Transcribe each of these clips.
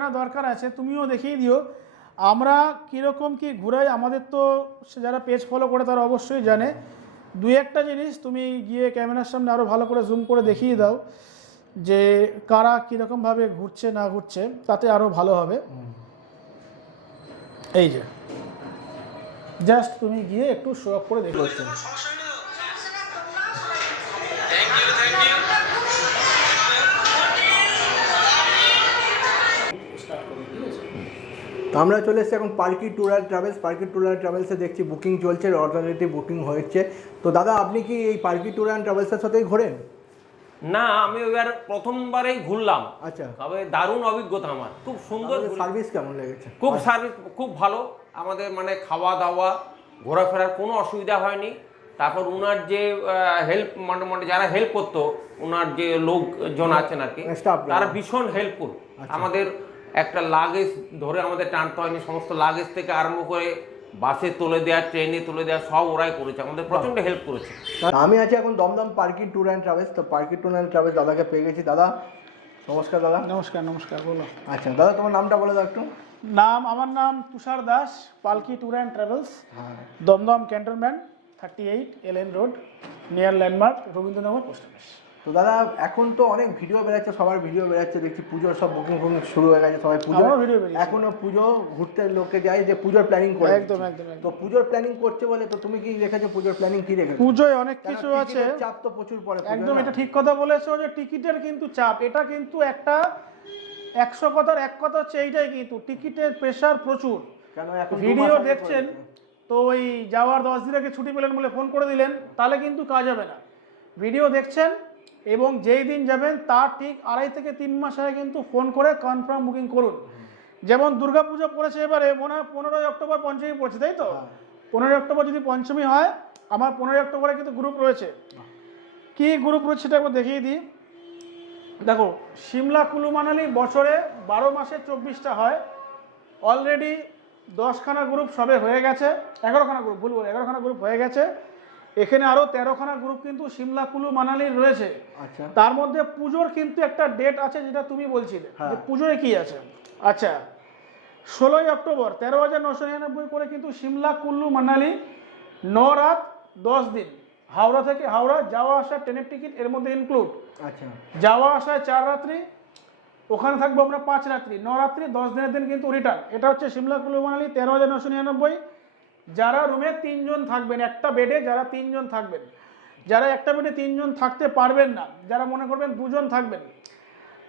জানা দরকার আছে, তুমিও দেখিয়ে দিও আমরা কীরকম কি ঘুরাই। আমাদের তো যারা পেজ ফলো করে তারা অবশ্যই জানে। দুই একটা জিনিস তুমি গিয়ে ক্যামেরার সামনে আরও ভালো করে জুম করে দেখিয়ে দাও যে কারা কীরকমভাবে ঘুরছে না ঘুরছে, তাতে আরও ভালো হবে। এই যে জাস্ট তুমি গিয়ে একটু শো অফ করে দেখো। তো আমরা চলে এসেছি এখন Parki tour and travels. Parki tour and ট্রাভেলসে দেখছি বুকিং চলছে, অল্টারনেটিভ বুকিং হয়েছে। তো দাদা আপনি কি এই পার্কি ট্যুর অ্যান্ড ট্রাভেলসের সাথেই ঘোরেন? না, আমি এবার প্রথমবারেই ঘুরলাম। আচ্ছা, তবে দারুণ অভিজ্ঞতা আমার, খুব সুন্দর। সার্ভিস কেমন লেগেছে? খুব সার্ভিস খুব ভালো। আমাদের মানে খাওয়া দাওয়া ঘোরাফেরার কোনো অসুবিধা হয়নি। তারপর ওনার যে হেল্প মানে যারা হেল্প করতো, ওনার যে লোকজন আছেন আর কি, তারা ভীষণ হেল্পফুল। আমাদের একটা লাগেজ ধরে আমাদের টানতে হয়নি, সমস্ত লাগেজ থেকে আরম্ভ করে বাসে তুলে দেওয়া, ট্রেনে তুলে দেওয়া সব ওরাই করেছে, আমাদের প্রচণ্ড হেল্প করেছে। আমি আছি এখন দমদম পার্কি ট্যুর অ্যান্ড ট্রাভেলস। তো পার্কি ট্যুর অ্যান্ড ট্রাভেলস দাদাকে পেয়ে গেছি। দাদা নমস্কার। দাদা নমস্কার। নমস্কার, বলো। আচ্ছা দাদা, তোমার নামটা বলে দাও একটু। আমার নাম Tushar Das, Palki tour and travels, Dum Dum cantonment 38 LN road, near landmark, Rabindranagar post office. তো দাদা এখন তো অনেক ভিডিও বেরোচ্ছে, সবার ভিডিও বেরোচ্ছে, দেখছি পুজোর সব বুকিং ফুকিং শুরু হয়ে গেছে, সবাই পুজো এখনো পুজো ঘুরতে লোকে যায় যে পুজোর প্ল্যানিং করে। একদম একদম। তো পুজোর প্ল্যানিং করছে বলে, তো তুমি কি রেখেছো পুজোর প্ল্যানিং? কি রেখেছো? পুজোয় অনেক কিছু আছে, চাপ তো প্রচুর পড়ে। একদম এটা ঠিক কথা বলেছো যে টিকিটের কিন্তু চাপ, এটা কিন্তু একটা 100 কথার এক কথা হচ্ছে এইটাই, কিন্তু টিকিটের প্রেশার প্রচুর। কেন এখন ভিডিও দেখছেন তো ওই যাওয়ার 10 দিন আগে ছুটি পেলেন বলে ফোন করে দিলেন, তাহলে কিন্তু কাজ হবে না। ভিডিও দেখছেন এবং যেই দিন যাবেন তার ঠিক 2.5 থেকে 3 মাস আগে কিন্তু ফোন করে কনফার্ম বুকিং করুন। যেমন দুর্গাপুজো পড়েছে এবারে, মনে হয় 15ই অক্টোবর পঞ্চমী পড়েছে, তাই তো? 15ই অক্টোবর যদি পঞ্চমী হয়, আমার 15ই অক্টোবরে কিন্তু গ্রুপ রয়েছে। কি গ্রুপ রয়েছে সেটা একবার দেখিয়ে দিই। দেখো, সিমলা কুলু মানালি বছরে 12 মাসে 24টা হয়। অলরেডি 10খানা গ্রুপ সবে হয়ে গেছে, 11খানা গ্রুপ, ভুল বলে 11খানা গ্রুপ হয়ে গেছে। এখানে আরও 13খানা গ্রুপ কিন্তু সিমলা কুলু মানালির রয়েছে। আচ্ছা, তার মধ্যে পুজোর কিন্তু একটা ডেট আছে, যেটা তুমি বলছিলে যে পুজোয় কি আছে। আচ্ছা, 16ই অক্টোবর 13,999 করে কিন্তু সিমলা কুল্লু মানালি 9 রাত 10 দিন, হাওড়া থেকে হাওড়া যাওয়া আসা ট্রেনের টিকিট এর মধ্যে ইনক্লুড। আচ্ছা, যাওয়া আসায় 4 রাত্রি, ওখানে থাকবো আমরা 5 রাত্রি, 9 রাত্রি 10 দিনের দিন কিন্তু রিটার্ন। এটা হচ্ছে সিমলা কুল্লু মানালি 13,999। যারা রুমে 3 জন থাকবেন, একটা বেডে যারা 3 জন থাকবেন, যারা একটা বেডে 3 জন থাকতে পারবেন না, যারা মনে করবেন 2 জন থাকবেন,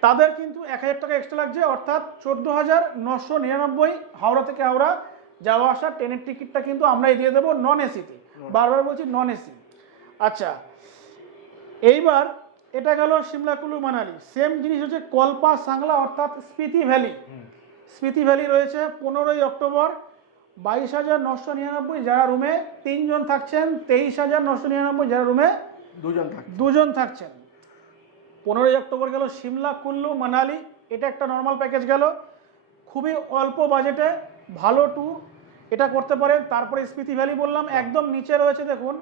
তাদের কিন্তু 1000 টাকা এক্সট্রা লাগছে, অর্থাৎ 14,999 হাওড়া থেকে হাওড়া যাওয়া আসা ট্রেনের টিকিটটা কিন্তু আমরাই দিয়ে দেবো নন এসিতে। বারবার বলছি নন এসি। আচ্ছা, এইবার এটা গেল সিমলা কুলু মানালি। সেম জিনিস হচ্ছে কল্পা সাংলা অর্থাৎ স্পিতি ভ্যালি। স্পিতি ভ্যালি রয়েছে 15ই অক্টোবর 22,999 যারা রুমে 3 জন থাকছেন, 23,999 যারা রুমে 2 জন থাকছেন। 15ই অক্টোবর গেল সিমলা কুল্লু মানালি, এটা একটা নর্মাল প্যাকেজ গেল, খুবই অল্প বাজেটে ভালো ট্যুর, এটা করতে পারেন। তারপরে স্পিতি ভ্যালি বললাম, একদম নিচে রয়েছে দেখুন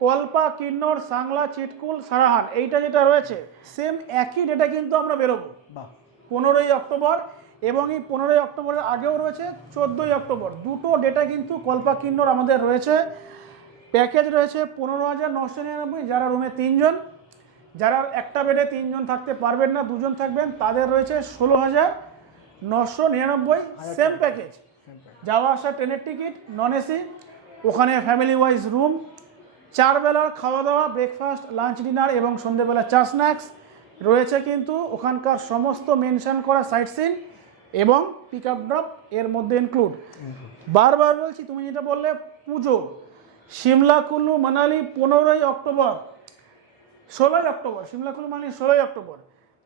কল্পা, কিন্নর, সাংলা, চিটকুল, সারাহান, এইটা যেটা রয়েছে সেম একই ডেটে কিন্তু আমরা বেরোবো 15ই অক্টোবর, এবং এই 15ই অক্টোবরের আগেও রয়েছে 14ই অক্টোবর, দুটো ডেটা কিন্তু কল্পা কিন্নর আমাদের রয়েছে। প্যাকেজ রয়েছে 15,999 যারা রুমে 3 জন, যারা একটা বেডে 3 জন থাকতে পারবেন না 2 জন থাকবেন, তাদের রয়েছে 16,999 সেম প্যাকেজ। যাওয়া আসা ট্রেনের টিকিট নন এসি, ওখানে ফ্যামিলি ওয়াইজ রুম, 4 বেলার খাওয়া দাওয়া, ব্রেকফাস্ট, লাঞ্চ, ডিনার এবং সন্ধ্যেবেলা চা স্ন্যাক্স রয়েছে কিন্তু ওখানকার সমস্ত মেনশন করা সাইট সিন এবং পিক আপ ড্রপ এর মধ্যে ইনক্লুড। বারবার বলছি, তুমি যেটা বললে পুজো, Shimla Kullu Manali 15ই October, 16ই October, Shimla Kullu Manali 16ই October.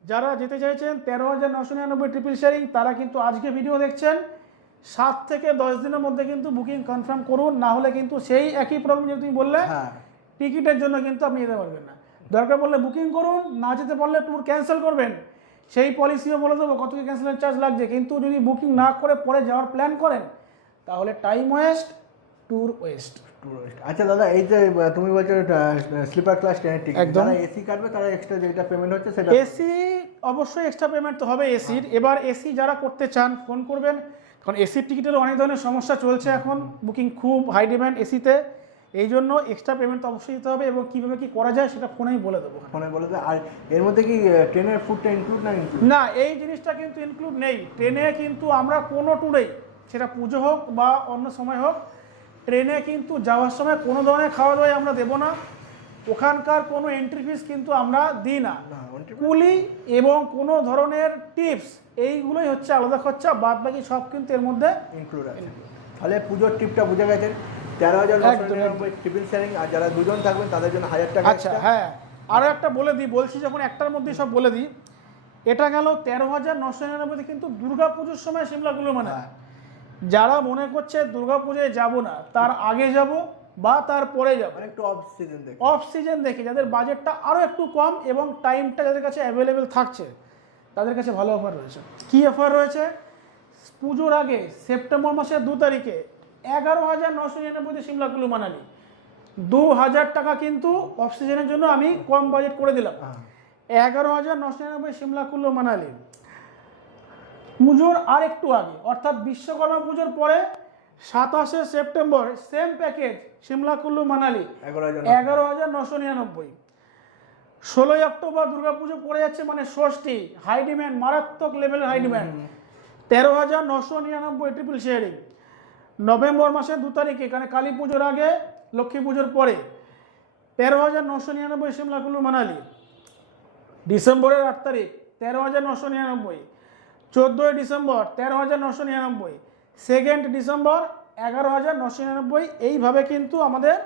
যারা যেতে চাইছেন 13,999 ট্রিপল শেয়ারিং, তারা কিন্তু আজকে ভিডিও দেখছেন, 7 থেকে 10 দিনের মধ্যে কিন্তু বুকিং কনফার্ম করুন, না হলে কিন্তু সেই একই প্রবলেম যে তুমি বললে টিকিটের জন্য কিন্তু আপনি যেতে পারবেন না। দরকার পড়লে বুকিং করুন, না যেতে পারলে ট্যুর ক্যান্সেল করবেন, সেই পলিসিও বলে দেবো কত কি ক্যান্সেলের চার্জ লাগছে। কিন্তু যদি বুকিং না করে পরে যাওয়ার প্ল্যান করেন তাহলে টাইম ওয়েস্ট, ট্যুর ওয়েস্ট। আচ্ছা দাদা, এই যে তুমি বলছো স্লিপার ক্লাস ট্রেনের টিকিট, যারা এসি কাটবে তারা এক্সট্রা যেটা পেমেন্ট হচ্ছে সেটা? এসি অবশ্যই এক্সট্রা পেমেন্ট তো হবে এসির। এবার এসি যারা করতে চান ফোন করবেন, কারণ এসির টিকিটের অনেক ধরনের সমস্যা চলছে এখন, বুকিং খুব হাই ডিম্যান্ড এসিতে, এই জন্য এক্সট্রা পেমেন্ট তো অবশ্যই দিতে হবে এবং কীভাবে কী করা যায় সেটা ফোনেই বলে দেবো। ফোনে বলে দেয়। আর এর মধ্যে কি ট্রেনের ফুডটা ইনক্লুড না ইনক্লুড? না, এই জিনিসটা কিন্তু ইনক্লুড নেই ট্রেনে, কিন্তু আমরা কোনো ট্যুরেই, সেটা পুজো হোক বা অন্য সময় হোক, ট্রেনে কিন্তু যাওয়ার সময় কোনো ধরনের খাওয়া দাওয়াই আমরা দেবো না, ওখানকার কোনো এন্ট্রি ফিস কিন্তু আমরা দিই না, কুলি এবং কোনো ধরনের টিপস এইগুলোই হচ্ছে আলাদা খরচা, বাদ বাকি সব কিন্তু এর মধ্যে ইনক্লুড আছে। তাহলে পুজোর টিপটা বুঝে গেছেন, 13,999 ট্রিপল শেয়ারিং, আর যারা দুজন থাকবেন তাদের জন্য 1,000 টাকা। আচ্ছা হ্যাঁ, আরও একটা বলে দিই, বলছি যখন একটার মধ্যেই সব বলে দিই, এটা গেল 13,999 কিন্তু দুর্গাপুজোর সময় সিমলা কুলু মানালি। যারা মনে করছে দুর্গাপুজোয় যাব না, তার আগে যাব বা তার পরে যাব, মানে একটু অফ সিজন দেখে, অফ সিজন দেখে, যাদের বাজেটটা আরও একটু কম এবং টাইমটা যাদের কাছে অ্যাভেলেবেল থাকছে, তাদের কাছে ভালো অফার রয়েছে। কী অফার রয়েছে? পুজোর আগে সেপ্টেম্বর মাসের 2 তারিখে 11,999 সিমলা কুলু মানালি, 2,000 টাকা কিন্তু অফ সিজনের জন্য আমি কম বাজেট করে দিলাম। 11,999 সিমলা কুলু মানালি। পুজোর আর একটু আগে অর্থাৎ বিশ্বকর্মা পুজোর পরে 27শে September same package Shimla Kullu Manali 11,999। 16ই অক্টোবর দুর্গাপুজো পড়ে যাচ্ছে, মানে ষষ্ঠী, হাই ডিম্যান্ড, মারাত্মক লেভেলের high demand, 13,999 triple sharing. November মাসের 2 তারিখে, এখানে কালী পুজোর আগে লক্ষ্মী পুজোর পরে 13,999 সিমলা কুল্লু মানালি। ডিসেম্বরের 8 তারিখ 13,999। 14ই ডিসেম্বর 13,999। 2 ডিসেম্বর 11,999। এইভাবে কিন্তু আমাদের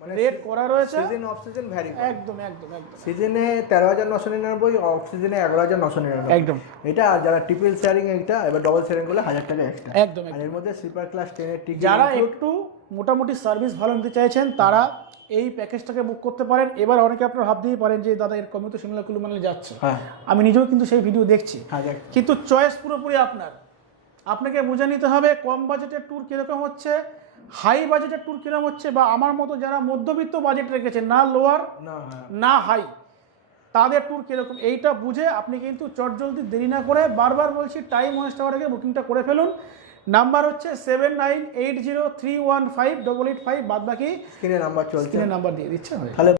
রেট করা রয়েছে। সিজন অফ সিজন ভ্যারি করে। একদম একদম একদম। সিজনে 13,999, অফ সিজনে 11,999 একদম। এটা যারা ট্রিপল শেয়ারিং, এইটা এবার ডবল শেয়ারিং করলে 1,000 টাকা এক্সট্রা। একদম। আর এর মধ্যে স্লিপার ক্লাস ট্রেনের টিকিট, যারা একটু মোটামুটি সার্ভিস ভালো নিতে চাইছেন তারা এই প্যাকেজটাকে বুক করতে পারেন। এবার অনেকে আপনারা ভাবতেই পারেন যে দাদা এর কমে তো সিমলা কুলু মানালি যাচ্ছে, আমি নিজেও কিন্তু সেই ভিডিও দেখছি, কিন্তু চয়েস পুরোপুরি আপনার। আপনাকে বুঝে নিতে হবে কম বাজেটের ট্যুর কীরকম হচ্ছে, হাই বাজেটের ট্যুর কীরকম হচ্ছে, বা আমার মতো যারা মধ্যবিত্ত বাজেট রেখেছে, না লোয়ার না হাই, তাদের ট্যুর কীরকম, এইটা বুঝে আপনি কিন্তু চটজলদি দেরি না করে, বারবার বলছি টাইম ওয়েস্ট হওয়ার আগে বুকিংটা করে ফেলুন। নাম্বার হচ্ছে 7980315885, বাদ বাকি স্ক্রিনে নাম্বার চলছে, স্ক্রিনে নাম্বার দিয়ে দিচ্ছে। তাহলে